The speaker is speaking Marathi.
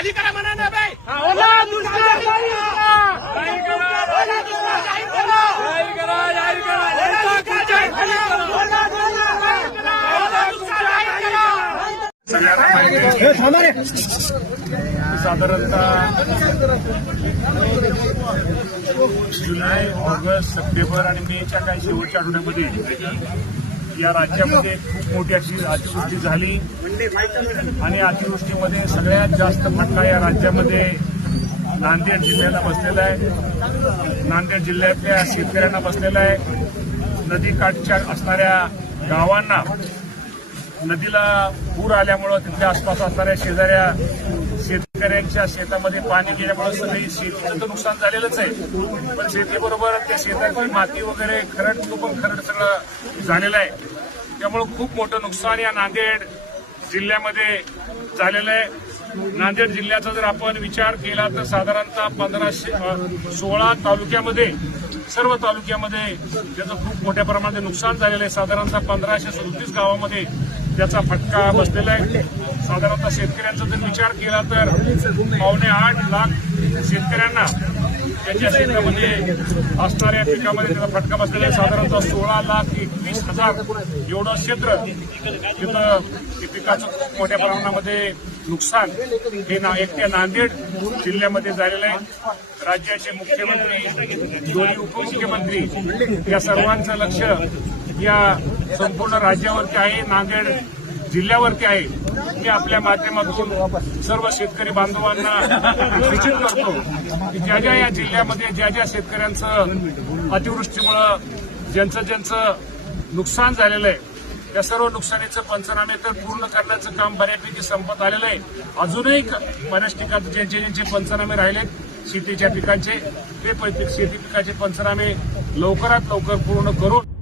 खाली करा म्हणा साधारणतः जुलै ऑगस्ट सप्टेंबर आणि मेच्या काही शेवटच्या आठवड्यामध्ये या राज्यामध्ये खूप मोठी अशी अतिवृष्टी झाली. आणि अतिवृष्टीमध्ये सगळ्यात जास्त फटका या राज्यामध्ये नांदेड जिल्ह्याला बसलेला आहे. नांदेड जिल्ह्यातल्या शेतकऱ्यांना बसलेला आहे. नदीकाठच्या असणाऱ्या गावांना नदीला पूर आल्यामुळं तिथल्या आसपास असणाऱ्या शेजाऱ्या शेतकऱ्यांच्या शेतामध्ये पाणी गेल्यामुळे सगळी शेतीचं तर नुकसान झालेलंच आहे. पण शेतीबरोबर त्या शेताची माती वगैरे खरड पण खरड सगळं झालेलं आहे. त्यामुळं खूप मोठं नुकसान या नांदेड जिल्ह्यामध्ये झालेलं आहे. नांदेड जिल्ह्याचा जर आपण विचार केला तर साधारणतः पंधराशे सोळा तालुक्यामध्ये सर्व तालुक्यामध्ये त्याचं खूप मोठ्या प्रमाणात नुकसान झालेलं आहे. साधारणतः पंधराशे सदतीस गावामध्ये त्याचा फटका बसलेला आहे. साधारणतः शेतकऱ्यांचा जर विचार केला तर पावणे आठ लाख शेतकऱ्यांना त्याच्या शेतामध्ये असणाऱ्या पिकामध्ये त्याचा फटका बसलेला आहे. साधारणतः सोळा लाख एकवीस हजार एवढं क्षेत्र तिथं पिकाचं खूप मोठ्या प्रमाणामध्ये नुकसान हे ना एकट्या नांदेड जिल्ह्यामध्ये झालेलं आहे. राज्याचे मुख्यमंत्री दोन्ही उपमुख्यमंत्री या सर्वांचं लक्ष या संपूर्ण राज्यावरती आहे नांदेड जिल्ह्यावरती आहे. मी आपल्या माध्यमातून सर्व शेतकरी बांधवांना सूचित करतो की ज्या ज्या या जिल्ह्यामध्ये ज्या ज्या शेतकऱ्यांचं अतिवृष्टीमुळं ज्यांचं ज्यांचं नुकसान झालेलं आहे या सर्व नुकसानीचं पंचनामे तर पूर्ण करण्याचं काम बऱ्यापैकी संपत आलेलं आहे. अजूनही क- बऱ्याच ठिकाणी ज्यांचे ज्यांचे पंचनामे राहिले शेतीच्या पिकांचे ते शेती पिकाचे पंचनामे लवकरात लवकर पूर्ण करून